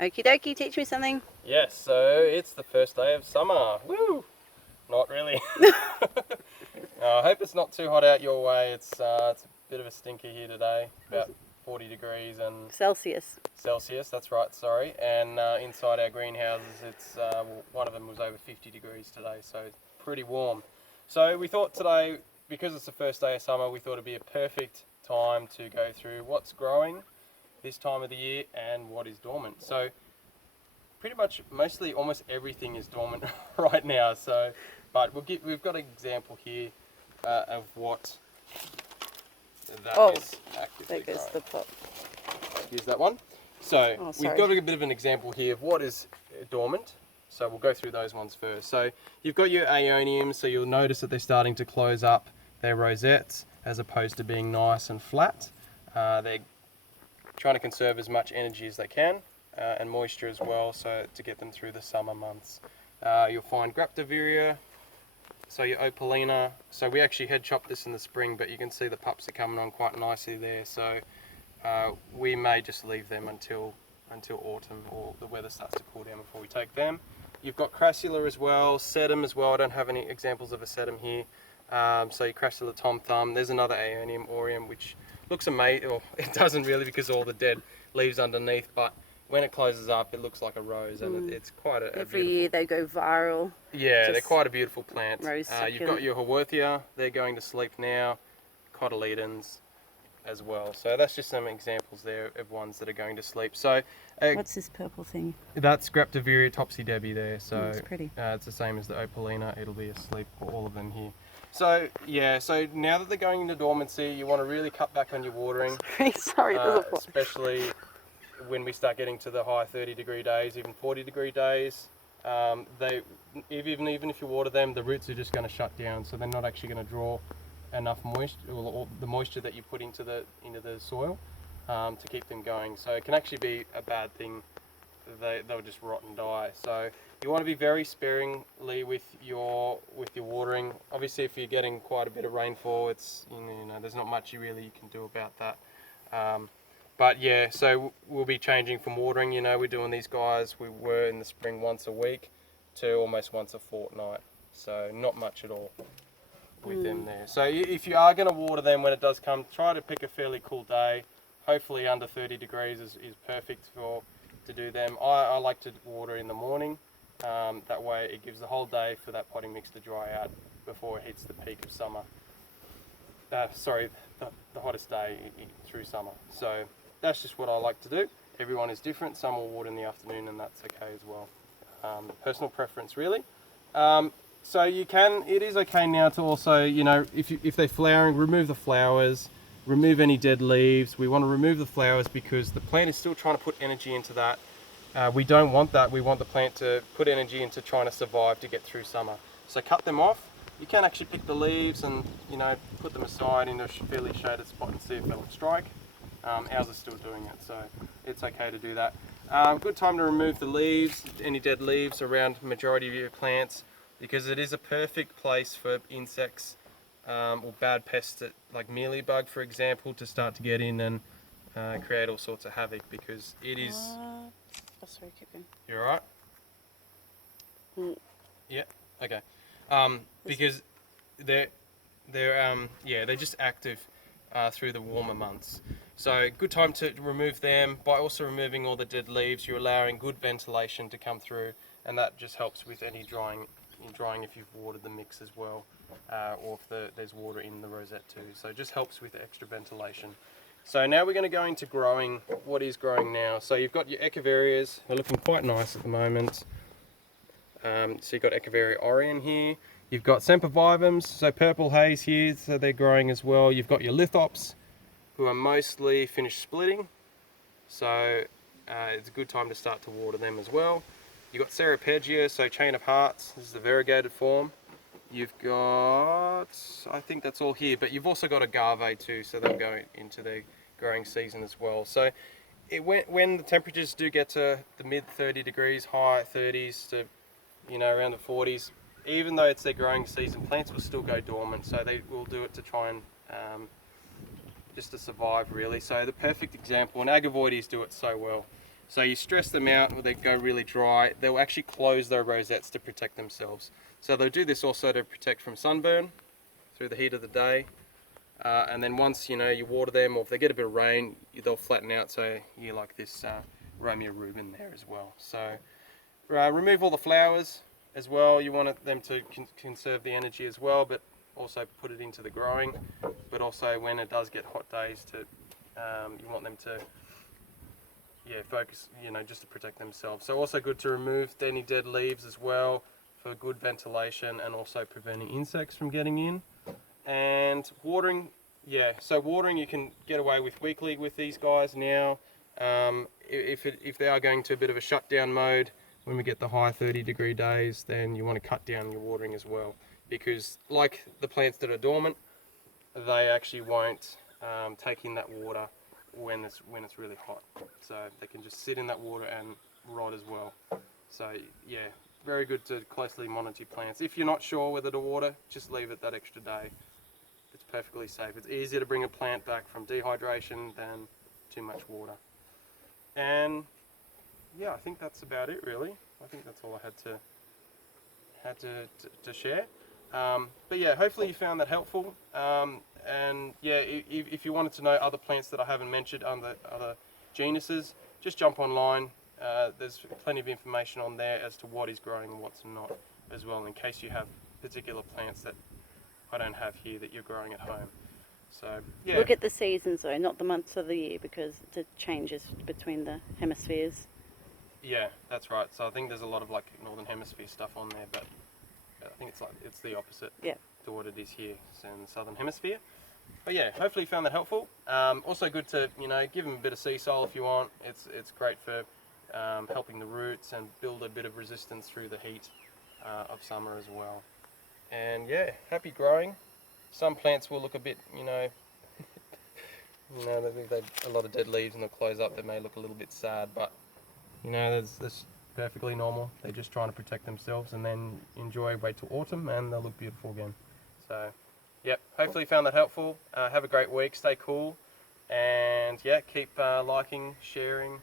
Okie dokie, teach me something. Yes, so it's the first day of summer. Woo! Not really. I hope it's not too hot out your way. It's a bit of a stinker here today, about 40 degrees and Celsius. that's right, sorry. And inside our greenhouses, it's one of them was over 50 degrees today, so pretty warm. So we thought today, because it's the first day of summer, we thought it'd be a perfect time to go through what's growing this time of the year and what is dormant. So pretty much mostly almost everything is dormant right now. So, but we've got an example here of what that is actively there goes growing. the pot. Use that one. So we've got a bit of an example here of what is dormant. So we'll go through those ones first. So you've got your aeoniums, so you'll notice that they're starting to close up their rosettes as opposed to being nice and flat. They're trying to conserve as much energy as they can and moisture as well, so to get them through the summer months. You'll find Graptivaria, so your Opalina. So we actually head chopped this in the spring, but you can see the pups are coming on quite nicely there. So we may just leave them until autumn or the weather starts to cool down before we take them. You've got Crassula as well, Sedum as well. I don't have any examples of a Sedum here. So your Crassula Tom Thumb. There's another Aeonium Aureum which looks amazing. Well, it doesn't really because of all the dead leaves underneath, but when it closes up, it looks like a rose, and it's quite a Every beautiful... year they go viral. Yeah, they're quite a beautiful plant. Rose You've got your Haworthia, they're going to sleep now, cotyledons as well. So that's just some examples there of ones that are going to sleep. So What's this purple thing? that's Graptivaria Topsy Debbie there. So it's pretty. it's the same as the Opalina. It'll be asleep for all of them here. So yeah, so now that they're going into dormancy, you want to really cut back on your watering. Sorry, Especially when we start getting to the high 30-degree days, even 40-degree days. Even if you water them, the roots are just going to shut down, so they're not actually going to draw enough moisture, or the moisture that you put into the soil to keep them going. So it can actually be a bad thing. They'll just rot and die. So you want to be very sparingly with your watering. Obviously, if you're getting quite a bit of rainfall, it's there's not much you can do about that. But yeah, so we'll be changing from watering. We're doing these guys. We were in the spring once a week to almost once a fortnight. So not much at all with them there. So if you are going to water them when it does come, try to pick a fairly cool day. Hopefully under 30 degrees is perfect to do them. I like to water in the morning. That way it gives the whole day for that potting mix to dry out before it hits the peak of summer. The hottest day through summer. So that's just what I like to do. Everyone is different. Some will water in the afternoon, and that's okay as well. Personal preference, really. So it is okay now to also, if they're flowering, remove the flowers, remove any dead leaves. We want to remove the flowers because the plant is still trying to put energy into that. We don't want that. We want the plant to put energy into trying to survive to get through summer. So cut them off. You can actually pick the leaves and, put them aside in a fairly shaded spot and see if they'll strike. Ours are still doing it, so it's okay to do that. Good time to remove the leaves, any dead leaves around the majority of your plants, because it is a perfect place for insects or bad pests like mealybug, for example, to start to get in and create all sorts of havoc, because it is... sorry, keep going. You alright? Yeah, okay. Because they're just active through the warmer months. So good time to remove them. By also removing all the dead leaves, you're allowing good ventilation to come through, and that just helps with any drying if you've watered the mix as well, or if there's water in the rosette too. So it just helps with extra ventilation. So now we're going to go into growing what is growing now. So you've got your Echeverias. They're looking quite nice at the moment. So you've got Echeveria Orion here. You've got Sempervivums, so purple haze here, so they're growing as well. You've got your Lithops, who are mostly finished splitting. So it's a good time to start to water them as well. You've got Ceropegia, so Chain of Hearts. This is the variegated form. You've got, I think that's all here, but you've also got Agave too, so they'll go into the growing season as well. So when the temperatures do get to the mid 30 degrees, high 30s to around the 40s, even though it's their growing season, plants will still go dormant. So they will do it to try and just to survive, really. So the perfect example, and Agavoides do it so well. So you stress them out, or they go really dry, they'll actually close their rosettes to protect themselves. So they'll do this also to protect from sunburn through the heat of the day. And then once you water them, or if they get a bit of rain, they'll flatten out. So you like this Romeo Rubin there as well. So remove all the flowers as well. You want them to conserve the energy as well, but also put it into the growing. But also when it does get hot days, you want them to focus, just to protect themselves. So also good to remove any dead leaves as well for good ventilation and also preventing insects from getting in. And watering, so watering you can get away with weekly with these guys now. If they are going to a bit of a shutdown mode, when we get the high 30-degree days, then you want to cut down your watering as well, because like the plants that are dormant, they actually won't take in that water when it's really hot. So they can just sit in that water and rot as well. So yeah, very good to closely monitor your plants. If you're not sure whether to water, just leave it that extra day. It's perfectly safe. It's easier to bring a plant back from dehydration than too much water. And yeah, I think that's about it really. I think that's all I had to share. But yeah, hopefully you found that helpful. And yeah, if you wanted to know other plants that I haven't mentioned, other genuses, just jump online. There's plenty of information on there as to what is growing and what's not as well, in case you have particular plants that I don't have here that you're growing at home. So yeah. Look at the seasons though, not the months of the year, because it changes between the hemispheres. Yeah, that's right. So I think there's a lot of like Northern Hemisphere stuff on there, but I think it's the opposite to what it is here in the Southern Hemisphere. But yeah, hopefully you found that helpful. Also good to give them a bit of sea soil if you want. It's great for helping the roots and build a bit of resistance through the heat of summer as well. And yeah, happy growing. Some plants will look a bit, they've a lot of dead leaves and they'll close up. They may look a little bit sad, but that's perfectly normal. They're just trying to protect themselves, and then wait till autumn and they'll look beautiful again. So yep, hopefully you found that helpful. Have a great week, stay cool, and yeah, keep liking, sharing,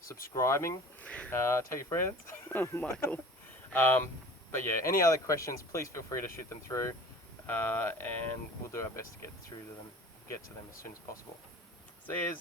subscribing, tell your friends. Oh, Michael. But yeah, any other questions, please feel free to shoot them through, and we'll do our best to get to them as soon as possible. See yous.